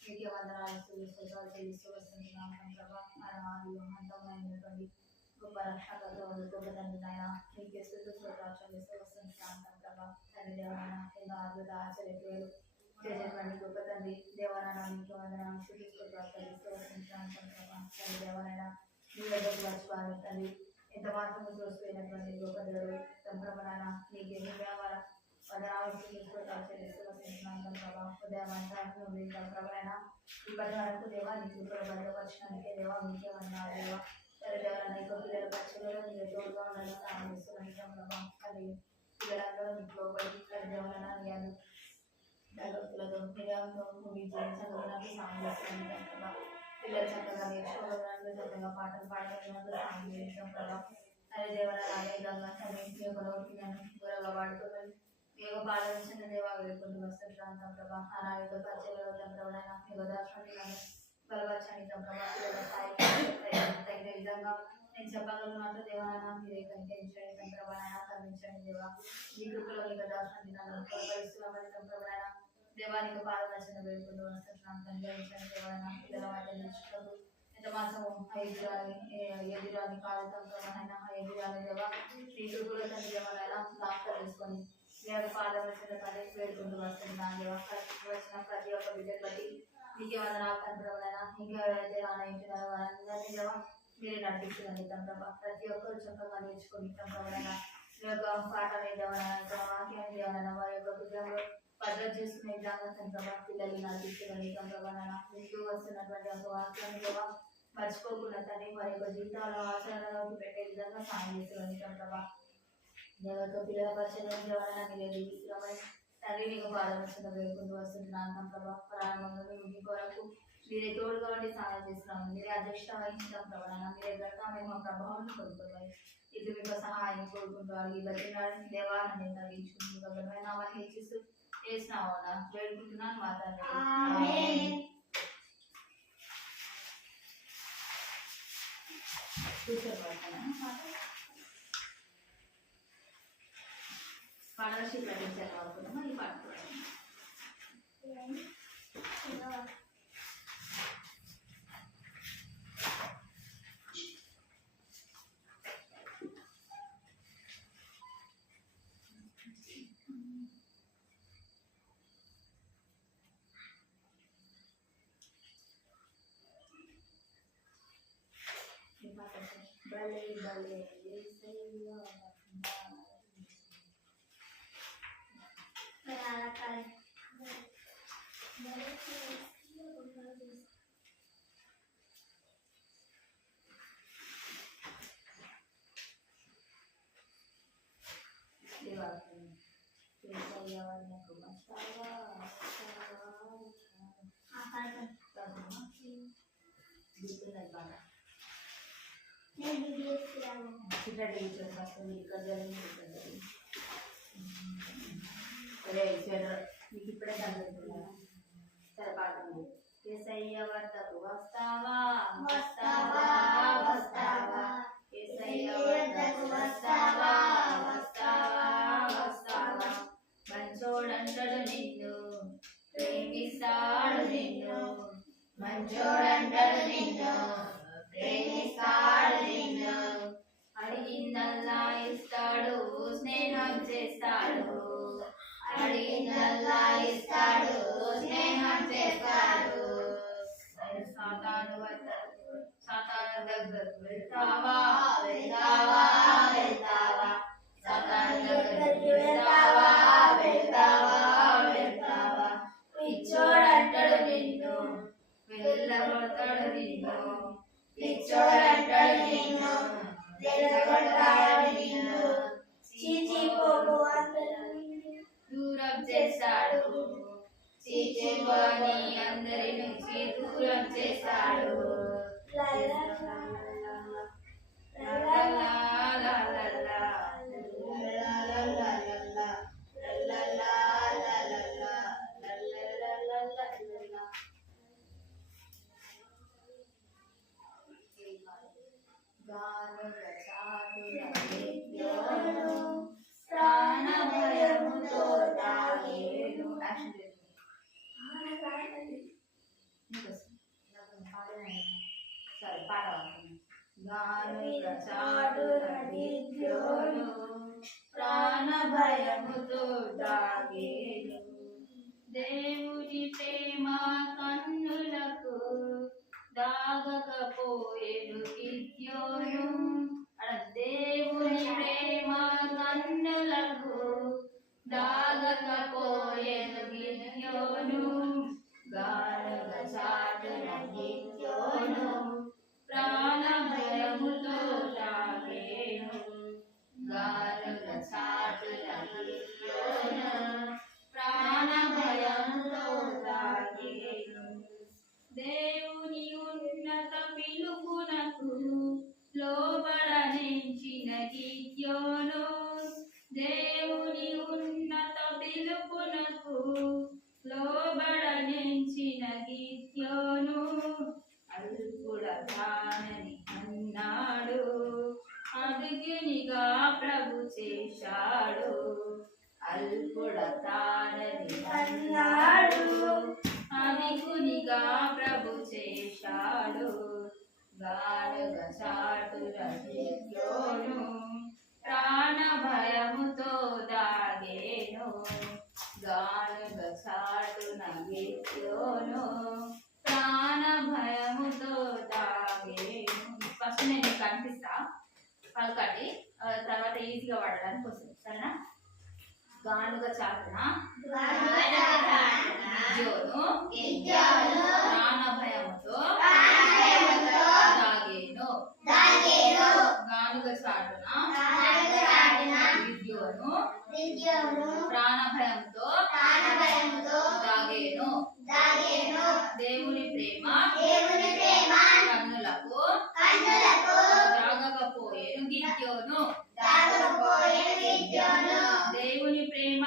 నీకే వందనాలు స్తుతిస్తోత్రాలు చెల్లిస్తూ వస్తున్నాం ప్రభా. అంతమైనటువంటి గొప్ప రక్షకతో గొప్ప తండ్రి నాయన నీకే స్తుతిస్తోత్రాలు చెల్లిస్తూ వస్తున్నాం ప్రభా. తండ్రి దేవనాయన ఎన్నో అద్భుత ఆశ్చర్యక్రియలు చేసేటువంటి గొప్ప తండ్రి దేవనాయన నీకే వందనాలు స్తుతిస్తోత్రాలు చెల్లిస్తూ వస్తున్నాం ప్రభా. తండ్రి దేవనాయన నీ దగ్గరికి వచ్చుకోవాలి తండ్రి ఎంత మాత్రము చూసిపోయినటువంటి గొప్ప దేవుడు సంప్రమణ నీకే దేవాల వదనాలు స్తుతిస్తోత్రాలు చెల్లిస్తూ వస్తున్నాం ప్రభా. ఉదయమంతా నువ్వు సంప్రమణ ఇప్పటి వరకు దేవా నీ కృపలో భద్రపరచడానికే దేవా నీకే వందనాలు దేవా. సరే దేవా నీకు పిల్లల పక్షులలో నీ తోడుగా ఉండాలని సాయం చేస్తున్నాం ప్రభా. అది పిల్లలందరూ నీకు లోపలికి దేవాలన జాగ్రత్తలతో నిలయంతో నువ్వు జీవించగలిగినట్టు సాయం చేస్తున్నాం ప్రభా. పిల్లలు చక్కగా నేర్చుకోగలిగినట్లు చక్కగా పాటలు పాడగలిగినట్లు సాయం చేస్తాం ప్రభా. అదే దేవన అనేకంగా సమీక్ష యొక్క నోటికి నన్ను దూరంగా వాడుకోగలి మీకు పాలించిన దేవా వేడుకుంటూ వస్తున్నాం ప్రభా. అనాయుధ పరిచయలో ప్రభావైనా మీకు దర్శనం బలపరచని ప్రభావ తగిన విధంగా నేను చెప్పగలిగినట్లు దేవాలైనా మీరే కనిపించండి ప్రభావైనా కనిపించండి దేవా. ఈ కృపలో మీకు దర్శనం నన్ను ప్రోత్సహిస్తున్నామని ప్రభావైనా దేవానికి పాలన వేడుకుంటూ వస్తున్నాం కనిపించండి దేవాలైనా పిల్లల మధ్య నిలుచుకుంటూ ఎంత మాసము ఎదురాని కాలుతాం ప్రభావైనా ఎదురాని దేవా ఈ కృపలో తండ్రి దేవాలైనా దాఖలు చేసుకొని నేను పాదవలసిన పని వేడుకుంటూ వస్తున్నాను దేవా. వచ్చిన ప్రతి ఒక్క బిడ్డను బట్టి నీకే వందనాలు తండ్రివైనా ఇంకెవరైతే ఆనయించినారో వారందరినీ దేవా మీరే నడిపిస్తుందండి ప్రభా. ప్రతి ఒక్కరు చక్కగా నేర్చుకొని ప్రభావైనా మీ యొక్క పాటలు దేవనైనా వాక్యాన్ని దేవనైనా వారి యొక్క హృదయంలో భద్రత చేసుకునే విధంగా ప్రభా పిల్లల్ని నడిపిస్తుందండి ప్రభావైనా ముందు వస్తున్నటువంటి ఒక వాక్యాన్ని దేవా మర్చిపోకుండా తండ్రి వారి యొక్క జీవితాల ఆచరణలోకి పెట్టే విధంగా సాయం చేస్తుందండి ప్రభా. దేవ యొక్క పిల్లల పరిచయం దేవనైనా మీరే దీవిస్తున్నామని తండ్రి నీకు పాదవలసిన వేడుకుంటూ వస్తున్నాను ప్రభా. ప్రారంభంలో మీ కొరకు మీరే తోడుగా ఉండి సాయం చేస్తున్నాము. మీరే అధ్యక్షత వహించడం ప్రభావం మీరే గడతా మేము ప్రభావాన్ని కోరుకోవాలి. ఇది మీకు సహాయం కోరుకుంటారు ఈ బతినాడు దేవా నేను తగ్గించుకుంటూ గర్భమైన హెచ్చిస్తూ చేసినావు వేడుకుంటున్నాను మాట్లాడండి. స్కాలర్షిప్ లభించాలి అనుకున్నామా ఈ పాట భలే భలే మీకు ఇప్పుడే తగ్గుతుందా సరే పాడుతుంది. యేసయ్య వద్దకు వస్తావా వస్తావా వస్తావా యేసయ్య వద్దకు వస్తావా వస్తావా వస్తావా మంచోడంటడు నిన్ను ప్రేమిస్తాడు నిన్ను మంచోడంటడు నిన్ను ప్రేమిస్తాడు నిన్ను అడిగిందల్లా ఇస్తాడు స్నేహం చేస్తాడు అడిగిందల్లా ఇస్తాడు స్నేహం చేస్తాడు. సాతాను దగ్గరకు వెళ్తావా వెళ్తావా వెళ్తావా సాతాను దగ్గరకు వెళ్తావా వెళ్తావా వెళ్తావా పిచ్చోడంటాడు నిన్ను వెళ్ళగొడతాడు నిన్ను పిచ్చోడంటాడు నిన్ను వెళ్ళగొడతాడు నిన్ను చీచిపోకు దూరం చేస్తాడు చీచిపోని అందరి నుంచి దూరం చేస్తాడు. చాటున గిద్యోను ప్రాణ భయముతో దాగేను. సరే పాట గానుగ చాటున గిద్యోను ప్రాణ భయముతో దాగేను. దేవుని ప్రేమ కన్నులకు దాగకపోయేను గిద్యోను. దేవుని ప్రేమ కన్నులకు దాగకపోయేను గిద్యోను. గానుగ చాటున గిద్యోను ప్రాణ భయముతో దాగేను. గానుగ చాటున గిద్యోను ప్రాణ భయముతో దాగేను. దేవుని ఉన్నత పిలుపునకు లోబడనించిన గిద్యోను. దేవుని ఉన్నత పిలుపునకు లోబడనించిన గిద్యోను. అల్పుడతానని అన్నాడు, అదుగునిగా ప్రభు చేశాడు. అల్పుడతానని అన్నాడు, అదుగునిగా ప్రభు చేశాడు. గానుగ చాటున గిద్యోను ప్రాణ భయముతో దాగేను. గానుగ చాటున గిద్యోను ప్రాణ భయముతో దాగేను. ఫస్ట్ నేను కనిపిస్తా పలకటి, తర్వాత ఈజీగా వాడడానికి వస్తుంది. సరేనా? గానుగ చాటున గిద్యోను ప్రాణ భయముతో దాగేను. గానుగ చాటున గిద్యోను ప్రాణ భయంతో దాగేను. దేవుని ప్రేమ కన్నులకు దాగకపోయేను గిద్యోను. దేవుని ప్రేమ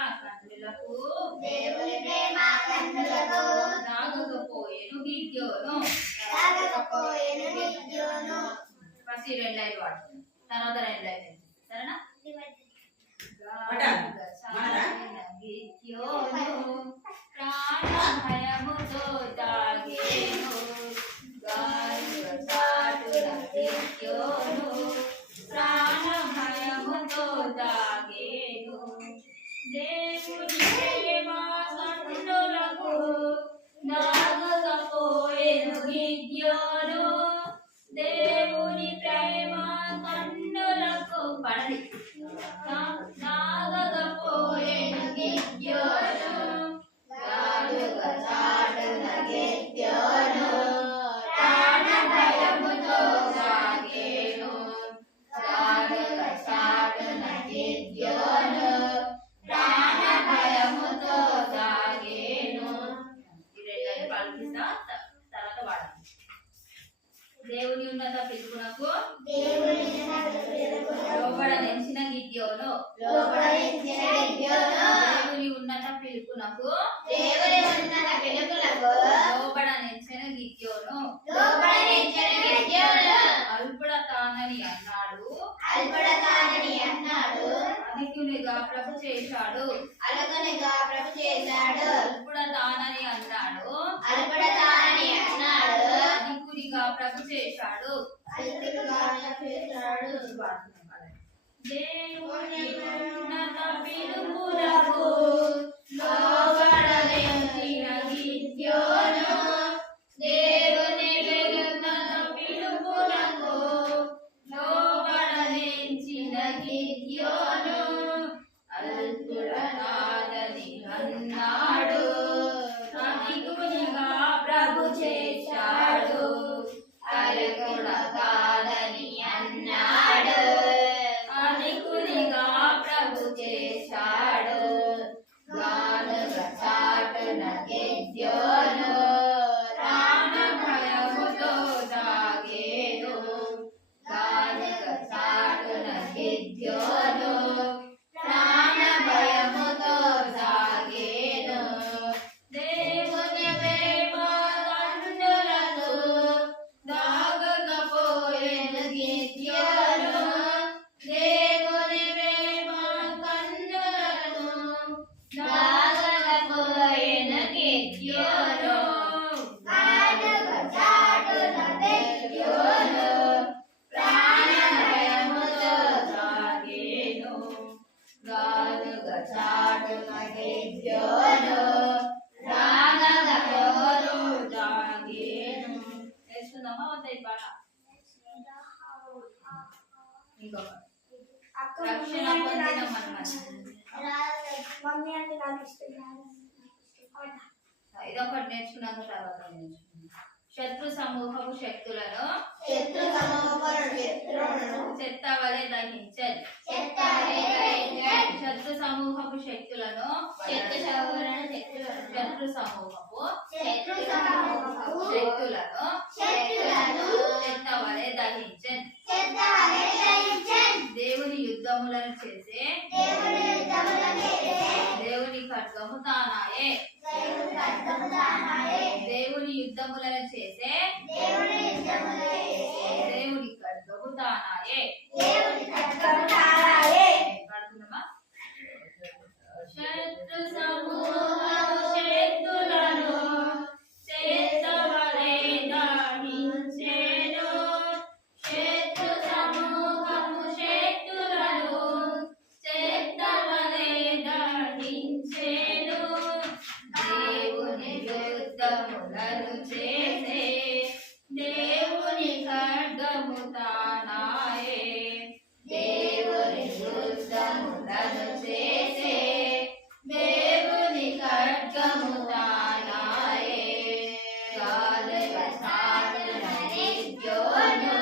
కన్నులకు దాగకపోయేను గిద్యోను. ఫస్ట్ ఈ 2 లైన్లు వాడుతుంది, తర్వాత 2 లైన్లు. సరేనా? గిద్యోను ప్రాణ భయముతో దాగేను. గానుగ చాటున గిద్యోను ప్రాణ భయముతో దాగేను. దేవుని ప్రేమ కన్నులకు దాగకపోయేను గిద్యోను. దేవుని ప్రేమ కన్నులకు పడి దాగకపోయేను గిద్యోను. గానుగ చాటున గిద్యోను ప్రాణ భయముతో దాగేను. గానుగ చాటున గిద్యోను ప్రాణ భయముతో దాగేను. ఈ 2 లైన్లు పలికిస్తా, తర్వాత వాడాలి. దేవుని ఉన్నత పిలుపునకు లోబడనించిన గిద్యోను. దేవుని ఉన్నత పిలుపునకు లోబడనించిన గిద్యోను. అల్పుడతానని అన్నాడు, అధికునిగా ప్రభు చేశాడు. అల్పుడతానని అన్నాడు, అధికునిగా ప్రభు చేశాడు. దేవుని ఉన్నత పిలుపునకు లోబడనించిన గిద్యోను. దేవుని ఉన్నత పిలుపునకు లోబడనించిన గిద్యోను. అల్పుడతానని అన్నాడు, అధికునిగా ప్రభు చేశాడు. అల్పుడతానని అన్నాడు, అధికునిగా ప్రభు చేశాడు. గానుగ చాటున గిద్యోను ప్రాణ భయముతో దాగేను. గానుగ చాటున గిద్యోను ఇంకొక రక్షణ పొందిన మన్మథ. మమ్మీ అంటే నాకు ఇష్టం. ఇదొకటి నేర్చుకున్నాక తర్వాత నేర్చుకున్నాం. శత్రు సమూహపు శక్తులను చెత్తవలే దహించండి. శత్రు సమూహపు శక్తులను శత్రు సమూహపు శక్తులను చెత్తవలే దహించండి. దేవుని యుద్ధములను చేసే దేవుని ఖడ్గము తానాయే. దేవుని యుద్ధములను చేసే దేవుని ఖడ్గము తానాయే. పడుకుందామా? శత్రు సమూహము శక్తులను చేతవలే దహించెను. శత్రు సమూహము శక్తులను చేతవలే దహించెను. దేవుని యుద్ధములను చేసే దేవుని ఖడ్గము తానాయే. దేవుని యుద్ధములను చేసే దేవుని ఖడ్గము తానాయే. గాలుల చాటున గిద్యోను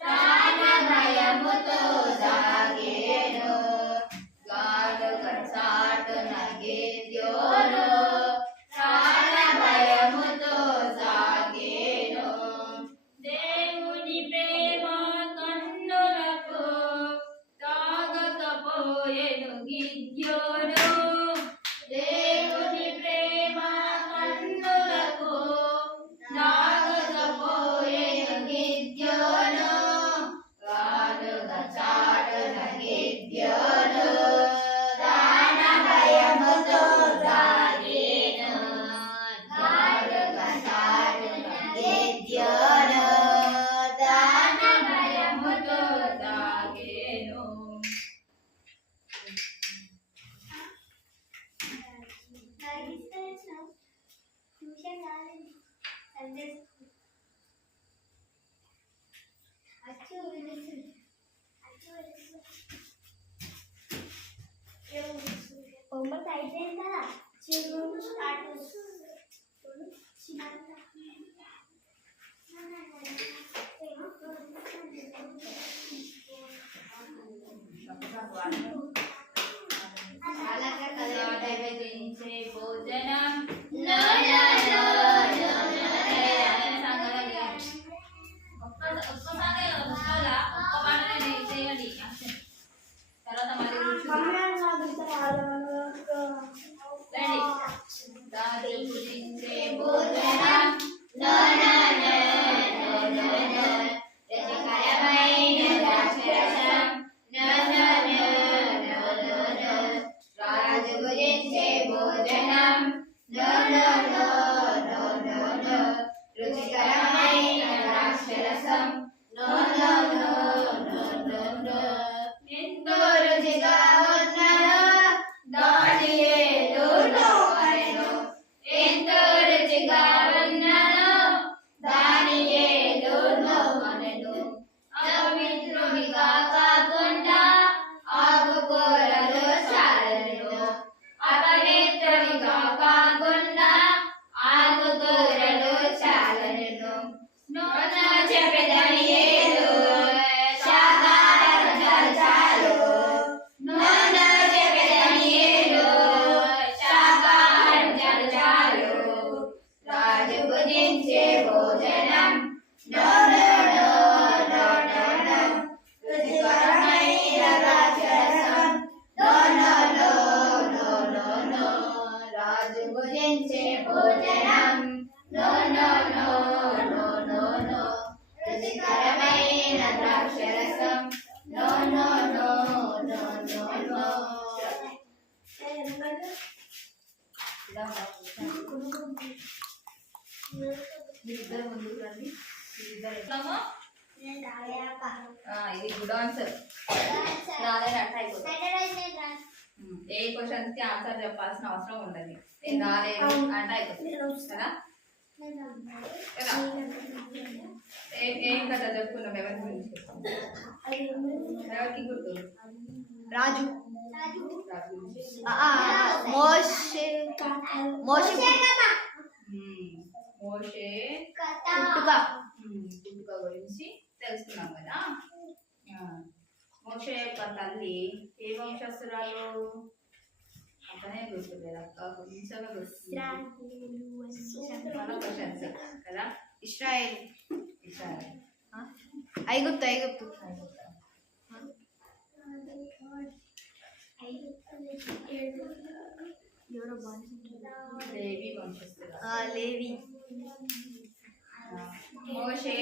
ప్రాణ భయముతో దాగేను. గాలుల చాటున గిద్యోను ప్రాణ భయముతో సాగేను. దేవుని ప్రేమ కన్నులకు తాగకపోయెను గిద్యోను. దేవుని ప్రేమ కన్నులకు తాగకపోయెను గిద్యోను. గాలుల చాటున గిద్యోను ప్రాణ భయముతో సాగేను. గాలుల చాటున గిద్యోను ప్రాణ భయముతో సాగేను. హోంవర్క్ అయిపోయింది కదా. దైవజనించే భోజనం ఒక్కసారి ఒక్క పాటనే చేయండి. తర్వాత మళ్ళీ రండి. దాదించే భోజనం రుచికరమైన ద్రాక్షరసం రాజు భుజించే భోజనం రుచికరమైన ద్రాక్షరసం ఎంతో రుచిగా ఉన్నదో దానియేలును అనెను. ఎంతో రుచిగా ఉన్నదో దానియేలును అనెను. అపవిత్రునిగా కాకుండా ఆకుకూరలు చాలెను. అపవిత్రునిగా కాకుండా ఆకుకూరలు చాలెను. నోనా చెప్పెదనియేలు శాకాహారం చాలు. నోనా చెప్పెదనియేలు శాకాహారం చాలు. రాజు భుజించే భోజనం రుచికరమైన ద్రాక్షరసం రాజు భుజించే భోజనం రుచికరమైన ద్రాక్షరసం మీరిద్దరు ముందుకు రండి. ఇది గుడ్ ఆన్సర్. రాలేదంటే అయిపోతుంది. ఏ క్వశ్చన్స్ కి ఆన్సర్ చెప్పాల్సిన అవసరం ఉండదు. నేను రాలేదు అంటే అయిపోతుంది కదా. కదా ఏం కథ చెప్పుకున్నాం ఎవరి గురించి ఎవరికి గుర్తు రాజు రాజు గురించి మోషే మోషే మోషే పుట్టుక పుట్టుక గురించి తెలుసుకున్నాం కదా మోషే యొక్క తల్లి ఏ వంశస్థురాలు అతనే గుర్తులేదు అక్క కొంచెమే గుర్తుంది కదా ఇస్రాయేల్ ఇస్రాయేల్ ఐగుప్తు ఐగుప్తు లేవి వంశస్థురాలు లేవి మోషే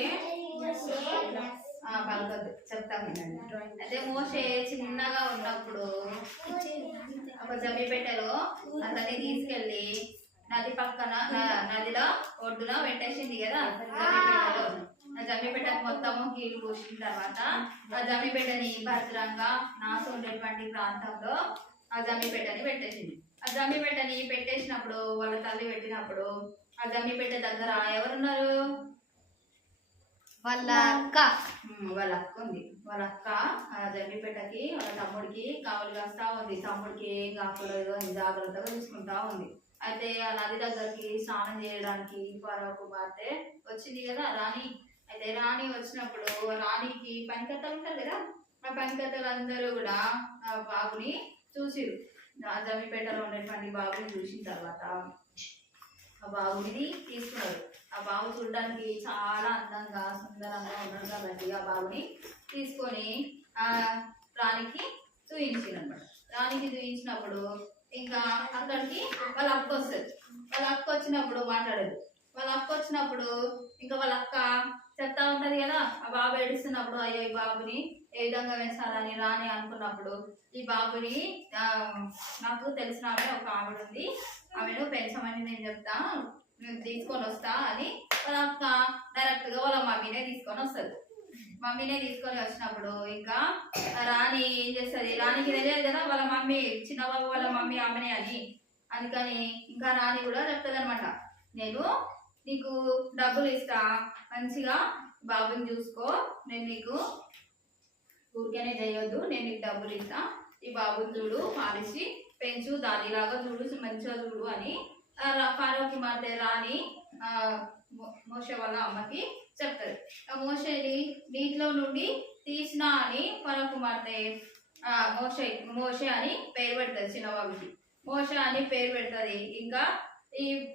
పలకద్దు చెప్తా వినండి అయితే మోషే చిన్నగా ఉన్నప్పుడు ఒక జమ్మిపెట్టెలో అతన్ని తీసుకెళ్ళి నది పక్కన నదిలో ఒడ్డున పెట్టేసింది కదా జమ్మిపెట్టెలో ఆ జమ్మిపెట్టకు మొత్తము కీళ్ళు పూసిన తర్వాత ఆ జమ్మిపెట్టని భద్రంగా నాసు ఉండేటువంటి ప్రాంతంలో ఆ జమ్మిపెట్టని పెట్టేసింది ఆ జమ్మిపెట్టని పెట్టేసినప్పుడు వాళ్ళ తల్లి పెట్టినప్పుడు ఆ జమ్మిపెట్టె దగ్గర ఎవరున్నారు వాళ్ళ అక్క వాళ్ళ అక్క ఉంది వాళ్ళ అక్క ఆ జమ్మిపెట్టకి వాళ్ళ తమ్ముడికి కావలి కాస్తా ఉంది తమ్ముడికి ఏం కాకూడదు అని జాగ్రత్తగా చూసుకుంటా ఉంది అయితే ఆ నది దగ్గరికి స్నానం చేయడానికి ఫరో కుమార్తె వచ్చింది కదా రాణి అయితే రాణి వచ్చినప్పుడు రాణికి పనికత్తలు ఉంటారు కదా ఆ పనికత్తలు అందరూ కూడా ఆ బాబుని చూసిరు ఆ జమ్మిపేటలో ఉండేటువంటి బాబుని చూసిన తర్వాత ఆ బాబుని తీసుకున్నారు ఆ బాబు చూడడానికి చాలా అందంగా సుందరంగా ఉన్నాడు కాబట్టి ఆ బాబుని తీసుకొని ఆ రాణికి చూయించారు అనమాట రాణికి చూయించినప్పుడు ఇంకా అక్కడికి వాళ్ళ అక్క వస్తుంది వాళ్ళ అక్క వచ్చినప్పుడు మాట్లాడదు వాళ్ళ అక్క వచ్చినప్పుడు ఇంకా వాళ్ళ అక్క చెప్తా ఉంటది కదా ఆ బాబు ఏడుస్తున్నప్పుడు అయ్యో ఈ బాబుని ఏ విధంగా పెంచాలని రాని అనుకున్నప్పుడు ఈ బాబుని నాకు తెలిసిన ఆమె ఒక ఆవిడ ఉంది ఆమెను పెంచమని నేను చెప్తా తీసుకొని వస్తా అని వాళ్ళ అక్క డైరెక్ట్ గా వాళ్ళ మమ్మీనే తీసుకొని వస్తుంది మమ్మీనే తీసుకొని వచ్చినప్పుడు ఇంకా రాణి ఏం చేస్తుంది రాణికి తెలియదు కదా వాళ్ళ మమ్మీ చిన్నబాబు వాళ్ళ మమ్మీ ఆమెనే అని అందుకని ఇంకా రాణి కూడా చెప్తుంది అనమాట నేను నీకు డబ్బులు ఇస్తా మంచిగా బాబుని చూసుకో నేను నీకు ఊరికేనే చేయొద్దు నేను నీకు డబ్బులు ఇస్తా ఈ బాబుని చూడు పాలిసి పెంచు దానిలాగా చూడు మంచిగా చూడు అని ఫరో కుమార్తె రాణి మోషే వాళ్ళ అమ్మకి చెప్తారు ఆ మోషేని నీటిలో నుండి తీసిన అని ఫరో కుమార్తె మోషే అని పేరు పెడుతుంది చిన్నబాబుకి మోషే అని పేరు పెడుతుంది ఇంకా ఈ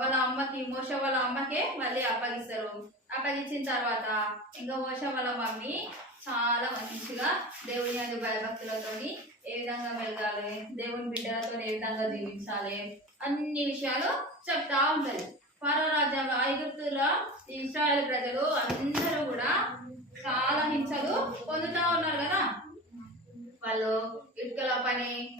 వాళ్ళ అమ్మకి మోషే వాళ్ళ అమ్మకే మళ్ళీ అప్పగిస్తారు అప్పగించిన తర్వాత ఇంకా మోషే వాళ్ళ మమ్మీ చాలా మంచిగా దేవుని యొక్క భయభక్తులతో ఏ విధంగా మెలగాలి దేవుని బిడ్డలతో ఏ విధంగా జీవించాలి అన్ని విషయాలు చెప్తా ఉంటది ఫరో రాజ్యంలో ఐగుప్తులో ఇశ్రాయేలు ప్రజలు అందరూ కూడా చాలా హింసలు పొందుతా ఉన్నారు కదా వాళ్ళు ఇటుకల పని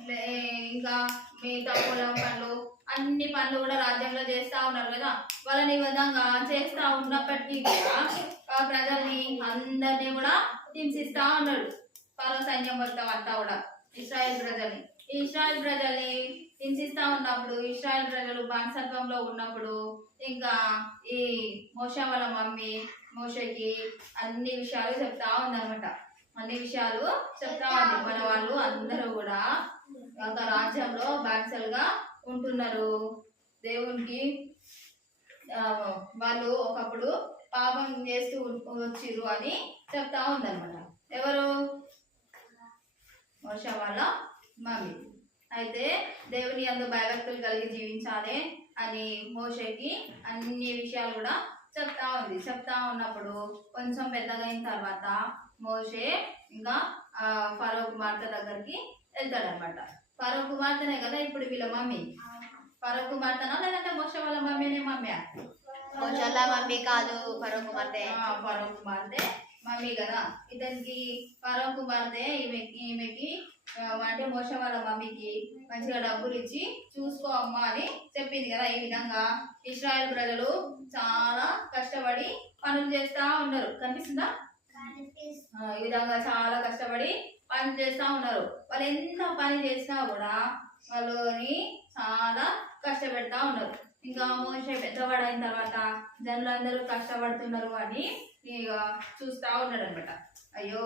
ఇంకా మిగతా పొలం పనులు అన్ని పనులు కూడా రాజ్యంలో చేస్తా ఉన్నారు కదా వాళ్ళని విధంగా చేస్తా ఉన్నప్పటికీ కూడా ఆ ప్రజల్ని అందరినీ కూడా హింసిస్తా ఉన్నాడు ఫరో సైన్యం మొత్తం అంతా కూడా ఇశ్రాయేల్ ప్రజల్ని హింసిస్తా ఉన్నప్పుడు ఇశ్రాయేల్ ప్రజలు బానిసత్వంలో ఉన్నప్పుడు ఇంకా ఈ మోషే వాళ్ళ మమ్మీ మోషేకి అన్ని విషయాలు చెప్తా ఉందన్నమాట అన్ని విషయాలు చెప్తా ఉంది మన వాళ్ళు అందరూ కూడా ఒక రాజ్యంలో బానిసలుగా ఉంటున్నారు దేవునికి వాళ్ళు ఒకప్పుడు పాపం చేస్తూ వచ్చిర్రు అని చెప్తా ఉందన్నమాట ఎవరు మోషే వాళ్ళ మమ్మీ అయితే దేవుని యందు భయభక్తులు కలిగి జీవించాలి అని మోషేకి అన్ని విషయాలు కూడా చెప్తా ఉన్నప్పుడు కొంచెం పెద్దగా అయిన తర్వాత మోషే ఇంకా ఫరో కుమార్తె దగ్గరికి వెళ్తాడనమాట ఫరో కుమార్తెనే కదా ఇప్పుడు వీళ్ళ మమ్మీ ఫరో కుమార్తెనా లేదంటే మోషే వాళ్ళ మమ్మీనే మమ్మీ మోషే వాళ్ళ మమ్మీ కాదు ఫరో కుమార్తె మమ్మీ కదా ఇతనికి ఫరో కుమార్తె ఈమెకి అంటే మోషే వాళ్ళ మమ్మీకి మంచిగా డబ్బులు ఇచ్చి చూసుకో అమ్మా అని చెప్పింది కదా ఈ విధంగా ఇశ్రాయేల్ ప్రజలు చాలా కష్టపడి పనులు చేస్తా ఉన్నారు కనిపిస్తుందా ఈ విధంగా చాలా కష్టపడి పని చేస్తా ఉన్నారు వాళ్ళు ఎంత పని చేసినా కూడా వాళ్ళని చాలా కష్టపెడతా ఉన్నారు ఇంకా మోషే పెద్దవాడైన తర్వాత జనులందరూ కష్టపడుతున్నారు అని ఇక చూస్తా ఉన్నాడు అనమాట. అయ్యో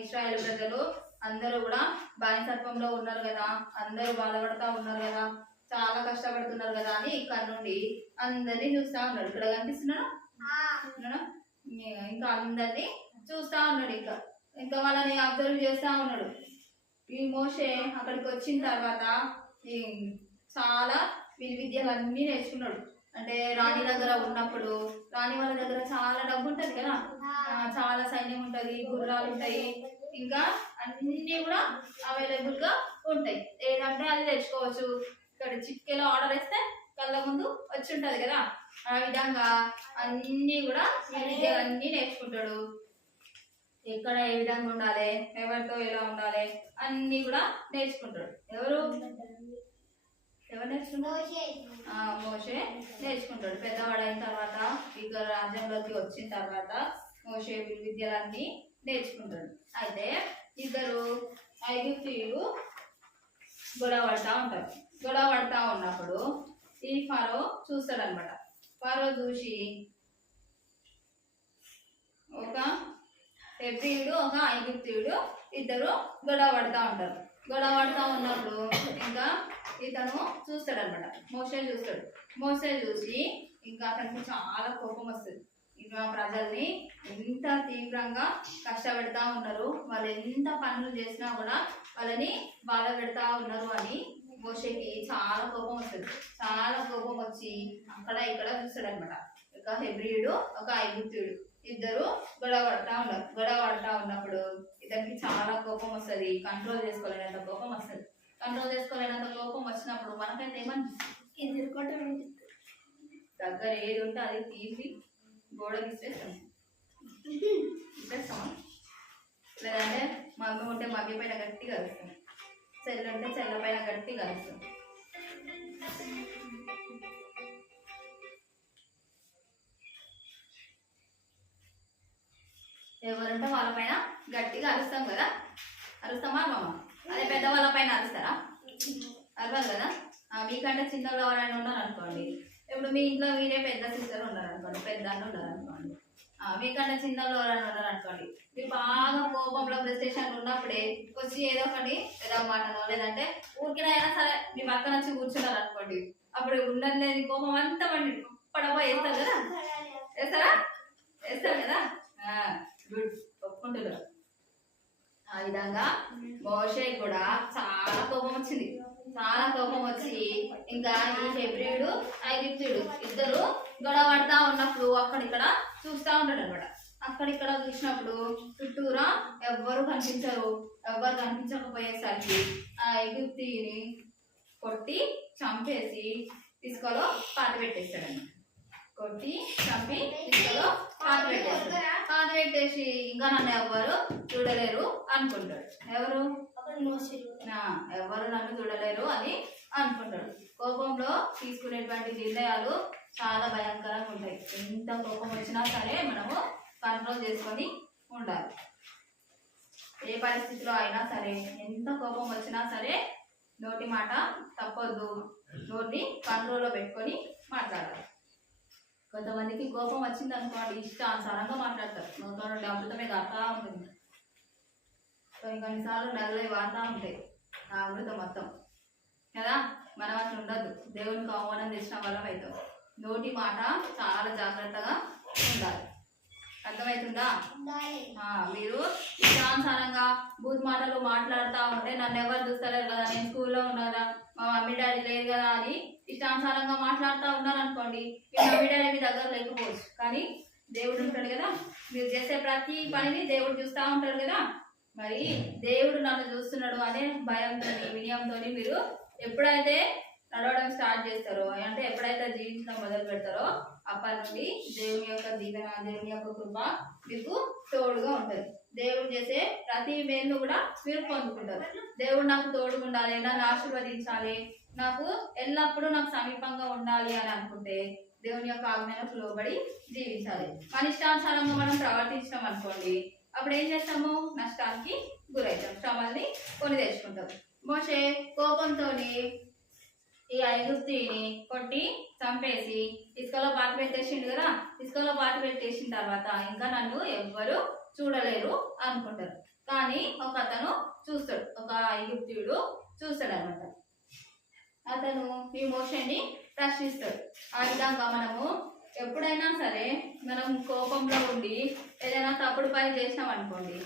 ఇశ్రాయేలు ప్రజలు అందరూ కూడా బానిసత్వంలో ఉన్నారు కదా, అందరూ బాధపడతా ఉన్నారు కదా, చాలా కష్టపడుతున్నారు కదా అని ఇక్కడ నుండి అందరినీ చూస్తా ఉన్నాడు. ఇక్కడ కనిపిస్తున్నాడు. ఇంకా అందరినీ చూస్తా ఉన్నాడు. ఇంకా వాళ్ళని అబ్జర్వ్ చేస్తా ఉన్నాడు. ఈ మోషే అక్కడికి వచ్చిన తర్వాత చాలా విద్యలన్నీ నేర్చుకున్నాడు. అంటే రాణి దగ్గర ఉన్నప్పుడు రాణి వాళ్ళ దగ్గర చాలా డబ్బు ఉంటుంది కదా, చాలా సైన్యం ఉంటుంది, గుర్రాలు ఉంటాయి, ఇంకా అన్నీ కూడా అవైలబుల్ గా ఉంటాయి. ఏదంటే అది తెచ్చుకోవచ్చు. ఇక్కడ చిక్కెలో ఆర్డర్ వేస్తే కళ్ళ ముందు వచ్చి ఉంటది కదా, ఆ విధంగా అన్నీ కూడా విద్యలన్నీ నేర్చుకుంటాడు. ఎక్కడ ఏ విధంగా ఉండాలి, ఎవరితో ఎలా ఉండాలి అన్నీ కూడా నేర్చుకుంటాడు. ఎవరు నేర్చుకుంటాడు? మోషే నేర్చుకుంటాడు. పెద్దవాడైన తర్వాత ఇక రాజ్యంలోకి వచ్చిన తర్వాత మోషే విద్యలన్నీ నేర్చుకుంటాడు. అయితే ఇద్దరు ఐగుప్తీయులు గొడవ పడతా ఉంటారు. గొడవ పడతా ఉన్నప్పుడు ఈ ఫరో చూస్తాడు అనమాట. ఫరో చూసి ఒక హెబ్రీయుడు ఒక ఐగుప్తీయుడు ఇద్దరు గొడవ పడతా ఉంటారు. గొడవ పడతా ఉన్నప్పుడు ఇంకా ఇతను చూస్తాడు అనమాట. మోషే చూస్తాడు. మోషే చూసి ఇంకా అతనికి చాలా కోపం వస్తుంది. ఇంకా ప్రజల్ని ఎంత తీవ్రంగా కష్టపెడతా ఉన్నారు, వాళ్ళు ఎంత పనులు చేసినా కూడా వాళ్ళని బాధ పెడతా ఉన్నారు అని మోషేకి చాలా కోపం వస్తుంది. చాలా కోపం వచ్చి అక్కడ ఇక్కడ చూస్తాడు అనమాట. ఒక హెబ్రీయుడు ఒక ఐగుప్తీయుడు ఇద్దరు గొడవ పడతా ఉన్నారు. గొడవ పడతా ఉన్నప్పుడు ఇతనికి చాలా కోపం వస్తుంది. కంట్రోల్ చేసుకోలేనంత కోపం వస్తుంది. కంట్రోల్ చేసుకోలేనంత కోపం వచ్చినప్పుడు మనకైతే ఏమనిపిస్తుంది? దగ్గర ఏది ఉంటే అది తీసి గోడకి ఇచ్చేస్తామా, లేదంటే మమ్మీ ఉంటే మమ్మీ పైన గట్టిగా అరుస్తాం, చెల్లి ఉంటే చెల్ల పైన గట్టిగా అరుస్తాం. ఎవరుంటే వాళ్ళ పైన గట్టిగా అరుస్తాం కదా, అరుస్తామా మామ? అదే పెద్దవాళ్ళ పైన అరుస్తారా? అరవదు కదా. మీకంటే చిన్నవాళ్ళు ఎవరైనా ఉన్నారు అనుకోండి, ఇప్పుడు మీ ఇంట్లో మీరే పెద్ద సిస్టర్ ఉన్నారు అనుకోండి, పెద్ద అన్న ఉన్నారు అనుకోండి, మీకంటే చిన్నవాళ్ళు ఎవరైనా ఉన్నారు అనుకోండి, మీరు బాగా కోపంలో ప్రెస్టేషన్ ఉన్నప్పుడే వచ్చి ఏదో ఒకటి పెద్ద మాటనో లేదంటే ఊరికైనా సరే మీ పక్కన వచ్చి కూర్చున్నారు అనుకోండి, అప్పుడు ఉండలేని కోపం అంతా పండి పడవ వేస్తారు కదా, వేస్తారు కదా. గుడ్, ఒప్పుకుంటున్నారు. ఆ విధంగా మోషే కూడా చాలా కోపం వచ్చింది. చాలా కోపం వచ్చి ఇంకా ఈ హెబ్రీయుడు ఐగుప్తీయుడు ఇద్దరు గొడవ పడతా ఉన్నప్పుడు అక్కడిక్కడ చూస్తూ ఉంటాడు అనమాట. అక్కడిక్కడ చూసినప్పుడు చుట్టూరా ఎవ్వరు కనిపించరు. ఎవ్వరు కనిపించకపోయేసరికి ఆ ఐగుప్తీయుని కొట్టి చంపేసి ఇసుకలో పాత పెట్టేస్తాడన్నమాట. కొట్టి చంపి ఇసుకలో పాత పెట్టేసి ఇంకా నన్ను ఎవ్వరు చూడలేరు అనుకుంటాడు. ఎవరు నన్ను చూడలేరు అని అనుకుంటాడు. కోపంలో తీసుకునేటువంటి నిర్ణయాలు చాలా భయంకరంగా ఉంటాయి. ఎంత కోపం వచ్చినా సరే మనము కంట్రోల్ చేసుకొని ఉండాలి. ఏ పరిస్థితిలో అయినా సరే, ఎంత కోపం వచ్చినా సరే నోటి మాట తప్పొద్దు. నోటిని కంట్రోల్లో పెట్టుకొని మాట్లాడాలి. కొంతమందికి కోపం వచ్చింది అనుకోండి, ఇష్టానుసారంగా మాట్లాడతారు. నోట్లో నుండి అమృతమే కారుతా ఉంటుంది. కొన్నిసార్లు నల్లవి వాడుతూ ఉంటాయి ఆ అమృతం మొత్తం కదా. మనం అట్లా ఉండదు. దేవునికి అవమానం తెచ్చిన వల్ల అవుతాం. నోటి మాట చాలా జాగ్రత్తగా ఉండాలి. అర్థమవుతుందా? మీరు ఇష్టానుసారంగా బూత్ మాటలు మాట్లాడుతూ ఉంటే నన్ను ఎవరు చూస్తలేరు కదా, నేను స్కూల్లో ఉన్నారా, మా మమ్మీ డాడీ లేదు కదా అని ఇష్టానుసారంగా మాట్లాడుతూ ఉన్నారనుకోండి, మీ మమ్మీ డాడీ మీ దగ్గర లేకపోవచ్చు, కానీ దేవుడు ఉంటాడు కదా. మీరు చేసే ప్రతి పనిని దేవుడు చూస్తూ ఉంటాడు కదా. మరి దేవుడు నన్ను చూస్తున్నాడు అనే భయంతో వినయంతో మీరు ఎప్పుడైతే నడవడం స్టార్ట్ చేస్తారో, అంటే ఎప్పుడైతే జీవించడం మొదలు పెడతారో అప్పటి నుండి దేవుని యొక్క దీవెన, దేవుని యొక్క కృప మీకు తోడుగా ఉంటుంది. దేవుడు చేసే ప్రతి మేలు కూడా మీరు పొందుకుంటారు. దేవుడు నాకు తోడుగా ఉండాలి, నన్ను ఆశీర్వదించాలి, నాకు ఎల్లప్పుడూ నాకు సమీపంగా ఉండాలి అని అనుకుంటే దేవుని యొక్క ఆజ్ఞలకు లోబడి జీవించాలి. మన ఇష్టానుసారంగా మనం ప్రవర్తించడం అనుకోండి, అప్పుడు ఏం చేస్తాము? నష్టానికి గురవుతాం, శ్రమల్ని కొని తెచ్చుకుంటాం. మోషే కోపంతో ఈ ఐగుప్తిని కొట్టి చంపేసి ఇసుకలో పాతి పెట్టేసిండు కదా. ఇసుకలో పాతి పెట్టేసిన తర్వాత ఇంకా నన్ను ఎవ్వరు చూడలేరు అనుకుంటారు. కానీ ఒక అతను చూస్తాడు, ఒక ఐగుప్తీయుడు చూస్తాడు అనమాట. అతను ఈ మోషన్ని ప్రశ్నిస్తాడు. ఆ విధంగా మనము ఎప్పుడైనా సరే మనం కోపంలో ఉండి ఏదైనా తప్పుడు పని చేసినాం అనుకోండి,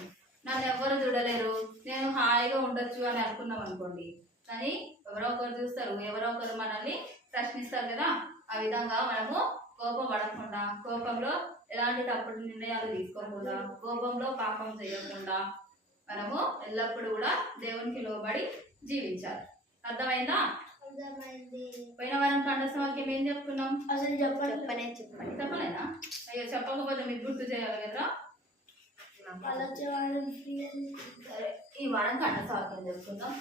నన్ను ఎవ్వరు చూడలేరు, నేను హాయిగా ఉండొచ్చు అని అనుకున్నాం అనుకోండి, కానీ ఎవరో ఒకరు చూస్తారు, ఎవరో ఒకరు మనల్ని ప్రశ్నిస్తారు కదా. ఆ విధంగా మనము కోపం పడకుండా, కోపంలో ఎలాంటి తప్పుడు నిర్ణయాలు తీసుకోకుండా, కోపంలో పాపం చేయకుండా మనము ఎల్లప్పుడూ కూడా దేవునికి లోబడి జీవించాలి. అర్థమైందా? పోయిన వారం కంఠస్థవాక్యం ఏం చెప్పుకున్నాం? అసలు చెప్పండి. చెప్పలేదా? అయ్యో చెప్పకపోతే మీకు గుర్తు చేయాలి కదా. సరే, ఈ వారం కంఠస్థవాక్యం చెప్పుకుందాం.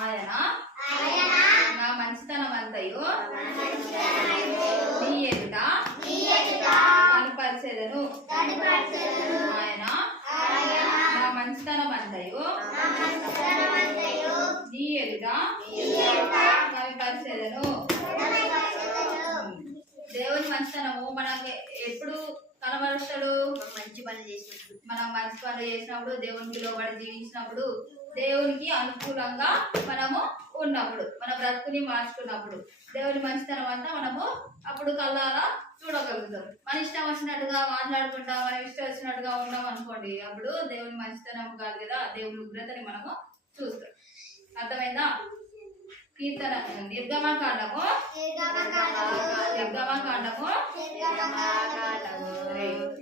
ఆయన నా మంచితనం అంతయు నీ ఎదుట కనపరిచెదను. ఆయన నా మంచితనం అంతయు నీ ఎదుట కనపరిచెదను. దేవుని మంచితనము మనకి ఎప్పుడు కనబరుస్తాడు? మంచి పని చేసినప్పుడు, మనం మంచి పనులు చేసినప్పుడు, దేవునికి లోబడి జీవించినప్పుడు, దేవునికి అనుకూలంగా మనము ఉన్నప్పుడు, మన బ్రతుకుని మార్చుకున్నప్పుడు దేవుని మంచితనం అంతా మనము అప్పుడు కళ్ళారా చూడగలుగుతాం. మన ఇష్టం వచ్చినట్టుగా మాట్లాడుకుంటా, మనం ఇష్టం వచ్చినట్టుగా ఉన్నాం అనుకోండి, అప్పుడు దేవుని మంచితనం కాదు కదా, దేవుని ఉగ్రతని మనము చూస్తాం. అర్థమైందా? కీర్తన నిర్గమకాండము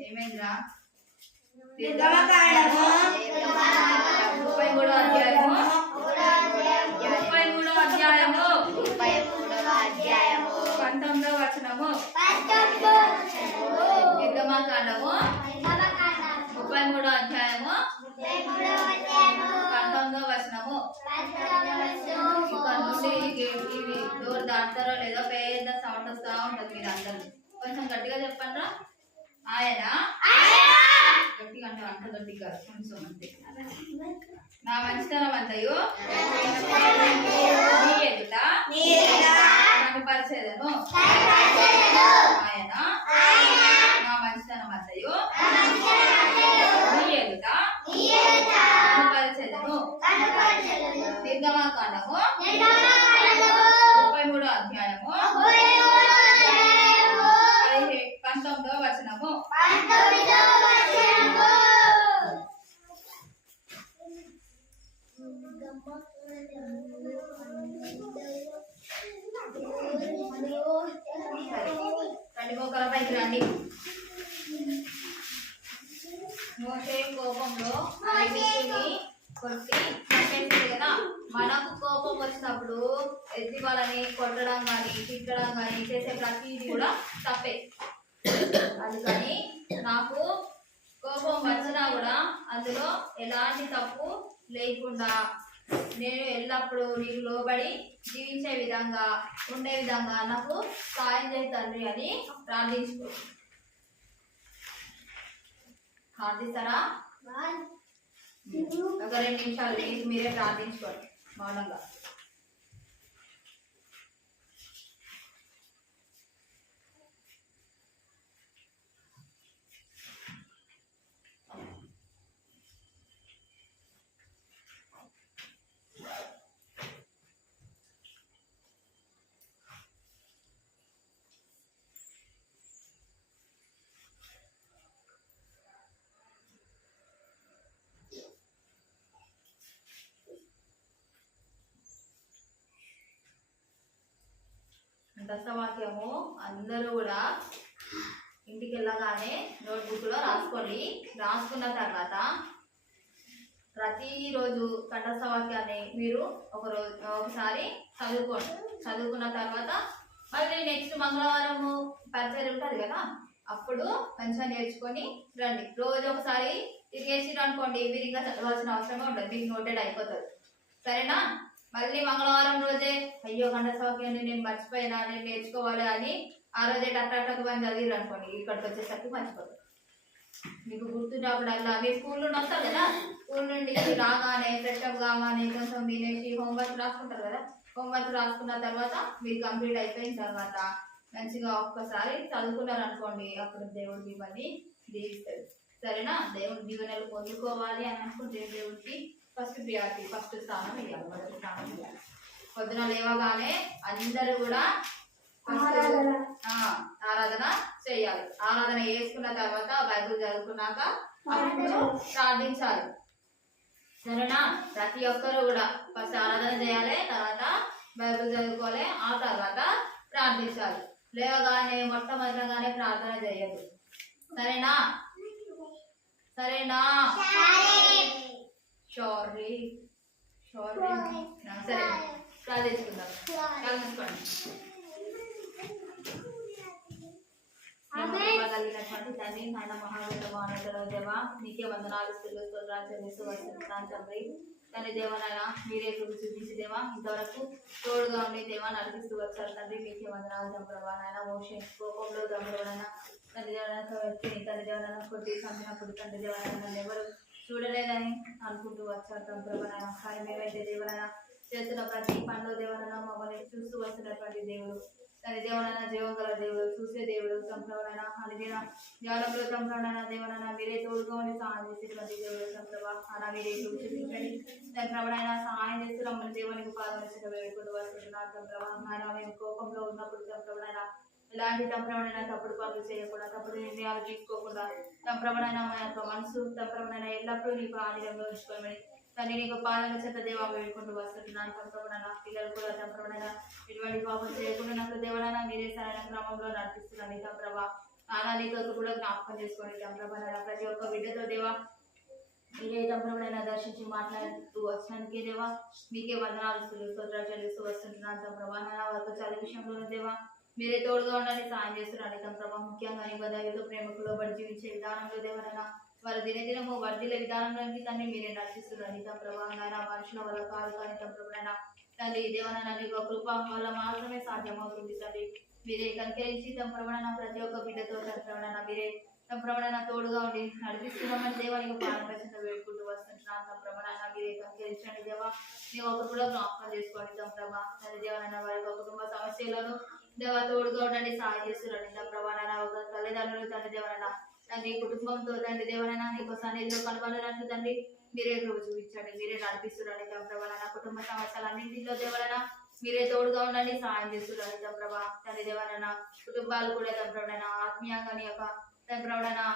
ఏమైందిరా? 33వ అధ్యాయము 19వ వచనము. నిర్గమకాండము 33వ అధ్యాయము 19వ వచనము. ఇక్కడ నుండి ఇవి డోర్ దాటుతారో లేదో పెద్ద సౌండ్ వస్తూ ఉంటుంది. మీరు అందరూ కొంచెం గట్టిగా చెప్పండి. ఆయన గట్టిగా అంటే అంత గట్టిగా కొంచెం అంతే. నా మంచితనం అంతయు నీ ఎదుట కనపరిచెదను. ఆయన నా మంచితనం అంతయు నీ ఎదుట కనపరిచెదను. నిర్గమకాండము 33వ అధ్యాయము 19వ వచనము. రండి, మోకాల పైకి రండి. మోసే కోపంలో ఐగుప్తుని కొట్టి చంపేసింది కదా. మనకు కోపం వచ్చినప్పుడు ఎద్ది వాళ్ళని కొట్టడం కానీ, తిట్టడం కానీ చేసే ప్రతిదీ కూడా తప్పే. అందుకని నాకు కోపం వచ్చినా కూడా అందులో ఎలాంటి తప్పు లేకుండా నేను ఎల్లప్పుడూ నీకు లోబడి జీవించే విధంగా, ఉండే విధంగా నాకు సాయం చేయి తండ్రి అని ప్రార్థించుకో. ప్రార్థిస్తారా? ఒక 2 నిమిషాలు మీరే ప్రార్థించుకోండి మౌనంగా. దశవాక్యము అందరూ కూడా ఇంటికి వెళ్ళగానే నోట్బుక్లో రాసుకోండి. రాసుకున్న తర్వాత ప్రతిరోజు కంఠస్థవాక్యాన్ని మీరు ఒకసారి చదువుకోండి. చదువుకున్న తర్వాత మళ్ళీ నెక్స్ట్ మంగళవారము పరిచయం ఉంటుంది కదా, అప్పుడు మంచిగా నేర్చుకొని రండి. రోజు ఒకసారి తిరిగేసిరు అనుకోండి మీరు ఇంకా చదవాల్సిన అవసరమే ఉండదు, మీకు నోటెడ్ అయిపోతుంది. సరేనా? మళ్ళీ మంగళవారం రోజే అయ్యో గంట సౌక్యాన్ని నేను మర్చిపోయినా, నేను నేర్చుకోవాలి అని ఆ రోజే టక్ పని చదివిరు అనుకోండి, ఇక్కడికి వచ్చేసరికి మర్చిపోతుంది. మీకు గుర్తున్నప్పుడల్లా మీరు స్కూల్ నుండి వస్తారు కదా, స్కూల్ నుండి రాగానే ఫ్రెష్ అప్ కాగానే కొంచెం తినేసి హోంవర్క్ రాసుకుంటారు కదా, హోంవర్క్ రాసుకున్న తర్వాత మీరు కంప్లీట్ అయిపోయిన తర్వాత మంచిగా ఒక్కసారి చదువుకున్నారు అనుకోండి, అప్పుడు దేవుడు మిమ్మల్ని దీవిస్తాడు. సరేనా? దేవుడి దీవెనలు పొందుకోవాలి అని అనుకుంటే దేవుడికి ఫస్ట్ ప్రియారిటీ, ఫస్ట్ స్థానం ఇవ్వాలి, మొదటి స్థానం ఇవ్వాలి. పొద్దున లేవగానే అందరూ కూడా ఆరాధన చేయాలి. ఆరాధన చేసుకున్న తర్వాత బైబిల్ చదువుకున్నాక అప్పుడు ప్రార్థించాలి. సరేనా? ప్రతి ఒక్కరు కూడా ఫస్ట్ ఆరాధన చేయాలి, తర్వాత బైబిల్ చదువుకోవాలి, ఆ తర్వాత ప్రార్థించాలి. లేవగానే మొట్టమొదటిగానే ప్రార్థన చేయదు. సరేనా? సరేనా? సారీ సరే ప్రార్థించుకుందాం. కలిగినటువంటి తండ్రి, నాయన మహాగణమానవ దేవా, నీకే వందనాలు స్తోత్రాలు చెల్లిస్తూ వస్తున్నాను తండ్రి. కానీ దేవనాయన మీరే కృప చూపించి దేవా ఇంతవరకు తోడుగా ఉండి దేవా నడిపిస్తూ వచ్చారు తండ్రి. మీకే వందనాలు తండ్రవా. నాయన మోషన్ కోపంలో దమ్ముడైనా తండ్రి దేవనాయన వ్యక్తిని తండ్రి దేవనాయన కొట్టి చంపినప్పుడు తండ్రి దేవనాయన నన్ను ఎవరు చూడలేదని అనుకుంటూ వచ్చారు తండ్రవా. నాయన కానీ మేమైతే దేవనాయన చేస్తున్న ప్రతి పనిలో దేవనాయన మమ్మల్ని చూస్తూ వస్తున్నటువంటి దేవుడు తండ్రి దేవనాయన, జీవం గల దేవుడు, చూసే దేవుడు సంప్రవణ అనిదిన జ్ఞానంలో సంప్రవణ దేవనాయన మీరే తోడుగా ఉండి సహాయం చేసేటువంటి దేవుడు సంప్రభ అలా మీరే చూపించండి. సంప్రవణ సహాయం చేస్తూ రమ్మని దేవునికి పాదం వేడుకుంటూ వస్తున్నాను సంప్రభ. నాయన మేము కోపంలో ఉన్నప్పుడు సంప్రవణ ఎలాంటి సంప్రవణ తప్పుడు పనులు చేయకుండా, తప్పుడు నిర్ణయాలు తీసుకోకుండా సంప్రవణ మా యొక్క మనసు సంప్రవణ ఎల్లప్పుడూ నీకు ఆధీనంలో ఉంచుకోమని కానీ నీకు పాలన చెత్త దేవా వేడుకుంటూ వస్తున్నాను సంప్రవణ. పిల్లలు కూడా సంప్రవణ ఎటువంటి పాపం చేయకుండా నాకు దేవనైనా మీరే సరైన క్రమంలో నడిపిస్తున్నాను సంప్రభ. ఆనాలికకు కూడా జ్ఞాపకం చేసుకోండి సంప్రభ. ప్రతి ఒక్క బిడ్డతో దేవా మీరే సంప్రభైనా దర్శించి మాట్లాడుతూ వచ్చినందుకే దేవా మీకే వందనాలు స్తోత్రాలు చెల్లిస్తూ వస్తుంటున్నాను సంప్రభ. వారికి చదువు విషయంలో దేవా మీరే తోడుగా ఉండాలని సాయం చేస్తున్నాను సంప్రభ. ముఖ్యంగా నీ దైవతో ప్రేమకు లోబడి జీవించే విధానంలో దేవనైనా వారు దినదినము వర్ధిల్ల విధానంలోకి తండ్రి మీరే నడిపిస్తున్నారు సంప్రభ. నాయన మనుషుల వల్ల కాదు కానీ సంప్రభైనా తండ్రి దేవనైనా నీకు కృప వల్ల మాత్రమే సాధ్యమవుతుంది తండ్రి. మీరే కనికరించి సంప్రభణ ప్రతి ఒక్క బిడ్డతో సంప్రభణ మీరే సంప్రభణ తోడుగా ఉండి నడిపిస్తున్నామని దేవానికి పాలన వేడుకుంటూ వస్తుంటున్నాను సంప్రభణ. మీరే కనికరించండి దేవా, నీ ఒకరు కూడా జ్ఞాపకం చేసుకోండి సంప్రభ. తండ్రి దేవనైనా వారి యొక్క కుటుంబ సమస్యలను దేవా తోడుగా ఉండండి, సహాయం చేస్తున్నాడు సంప్రభ. ఒక తల్లిదండ్రులు తండ్రి దేవనైనా తండ్రి కుటుంబంతో తండ్రి దేవనైనా నీకు సన్నిధిలో కనుగొనట్లు తండ్రి మీరే కృప చూపించండి, మీరే నడిపిస్తున్నాడు సంప్రభ. నా కుటుంబ సమస్యలన్నింటిలో దేవనైనా మీరే తోడుగా ఉండండి, సహాయం చేస్తున్నాడు సంప్రభ. తండ్రి దేవనైనా కుటుంబాలు కూడా సంప్రభైనా ఆత్మీయంగా నీ యొక్క సంప్రభైనా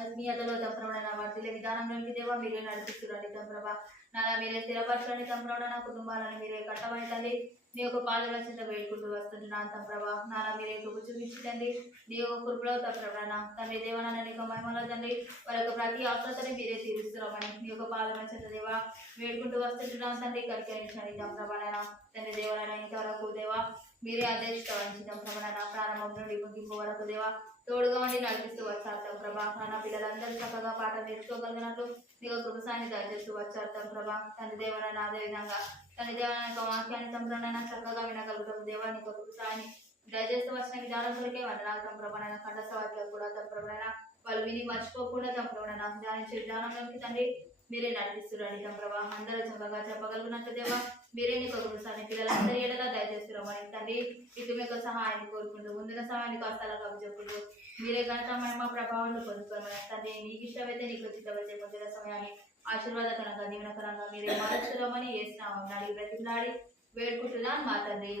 ఆత్మీయతలో సంప్రభైనా వర్తిలే విధానంలోకి దేవా మీరే నడిపిస్తున్నాడు సంప్రభ. నాన్న మీరే స్థిరపరచండి సంప్రభైనా కుటుంబాలను మీరే కట్టమని తండ్రి నీ యొక్క పాదల చింత వేడుకుంటూ వస్తుంటున్నాను సంప్రభ. నాన్న మీరే కృప చూపించండి, నీ యొక్క కృపలో సంప్రభైనా తండ్రి దేవనాన్న నీ యొక్క మహిమలో తండ్రి వారి యొక్క ప్రతి అవసరతని మీరే తీరుస్తున్నామని నీ యొక్క పాదల చింత దేవా వేడుకుంటూ వస్తుంటున్నాను తండ్రి. కనికరించండి సంప్రభైనా తండ్రి దేవనైనా ఇంతవరకు దేవా మీరే అధ్యక్షత వహించి సంప్రభైనా ప్రారంభం నుండి ముగింపు వరకు దేవా తోడుగా ఉండి నడిపిస్తూ వచ్చారు సంప్రభ. నాన్న పిల్లలందరూ చక్కగా పాట నేర్చుకోగలిగినట్లు నీకు కృపసాన్ని దయచేస్తూ వచ్చారు సంప్రభ. తండ్రి దేవనైనా అదేవిధంగా తండ్రి దేవన యొక్క వాక్యాన్ని సంప్రభైనా చక్కగా వినగలుగుతాం దేవా నీకు కృపసాన్ని దయచేస్తూ వచ్చిన విధానం కొరకే వందనాలు సంప్రభైనా. కంఠస్థ వాక్యాలు కూడా సంప్రభైనా వాళ్ళు విని మర్చిపోకుండా సంప్రభైనా ధ్యానించే విధానంలోకి తండ్రి మీరే నడిపిస్తున్నారని సంప్రభ. అందరూ చక్కగా చెప్పగలిగినట్టు దేవా మీరే నీకు కృపసాన్ని పిల్లలందరి ఏడలా దయచేస్తున్నామని తండ్రి ఇటు మీకు సహాయాన్ని కోరుకుంటూ ముందున సహాయాన్ని కష్టాలకు అభిచెప్పుకుంటూ మీరే ఘనత మహిమ ప్రభావాన్ని పొందుకోమని తండ్రి నీకు ఇష్టమైతే నీకు ఉచితమైతే పొందిన సమయాన్ని ఆశీర్వాదకరంగా దీవెనకరంగా మీరే మారుస్తున్నామని వేసినాము నాడి బ్రతిలాడి వేడుకుంటున్నాను మా తండ్రి.